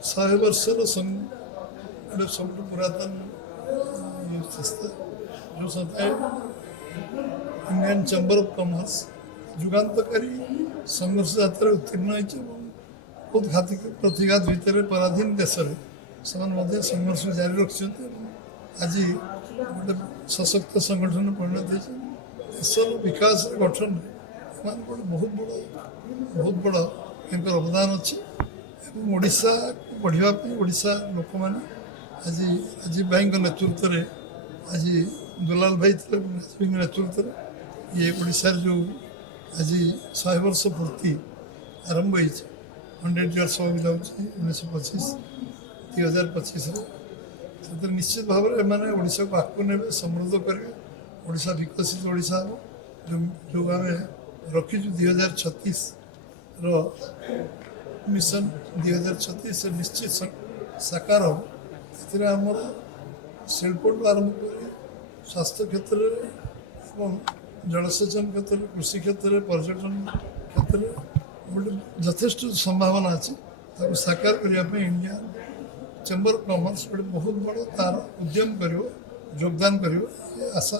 100 वर्षर गोटे सब पुरातन संस्था जो संस्था इंडियन चैम्बर ऑफ कॉमर्स जुगान्तकारी संघर्ष यात्रा उत्तीर्ण होती बहुत घाती प्रतिघात भितर पराधीन देश में संघर्ष जारी रखिंट आज गोटे सशक्त संगठन परिणत होती देशर विकास गठन बहुत बड़ अवदान अच्छी ओडिशा बढ़ापी ओडिशा लोक मैंने आज राजीव भाई नेतृत्व में आज दुलाल भाई राजीव नेतृत्व में ये ओडिशा जो आज 100 वर्ष पूर्ति आरंभ हो 100 इयर्स हो जाऊँगी 1925 2025 निश्चित भाव में ओडिशा को आगे ने समृद्ध करेंगे ओडिशा विकसित ओडिशा जो जो आम रखीचु 2036 मिशन 2036 निश्चित साकार हम आमर शिल्पटू आरंभ कर स्वास्थ्य क्षेत्र में जलसेचन क्षेत्र में कृषि क्षेत्र में पर्यटन क्षेत्र में गोटे यथेष्ट संभावना अच्छी साकार करने इंडिया चैम्बर ऑफ कॉमर्स गोटे बहुत बड़ तार उद्यम कर योगदान कर आशा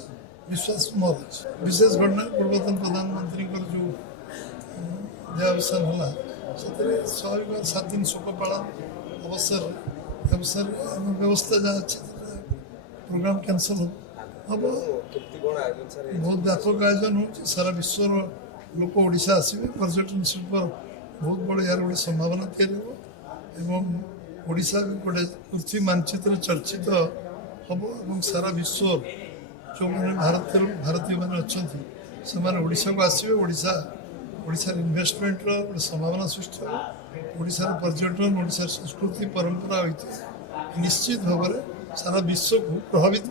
विश्वास मोर अच्छे विशेष घटना पूर्वतन प्रधानमंत्री जो देहावसान है स्वाभाविक 7 दिन शोक पालन अवसर व्यवस्था जहाँ अच्छी प्रोग्राम कैंसल हम बहुत व्यापक आयोजन हो सारा विश्व लोक ओडिशा आसवे पर्यटन शिल्प बहुत बड़ यार गोटे संभावना एवं ओडिशा गोटे पृथ्वी मानचित्र चर्चित हम और सारा विश्व जो मैंने भारतीय मैंने अच्छा से ओडिशा को आसवे ओडिशा इन्वेस्टमेंट गोटे संभावना सृष्टि ओडिशा पर्यटन ओडिशा संस्कृति परंपरा निश्चित भाव में सारा विश्व को प्रभावित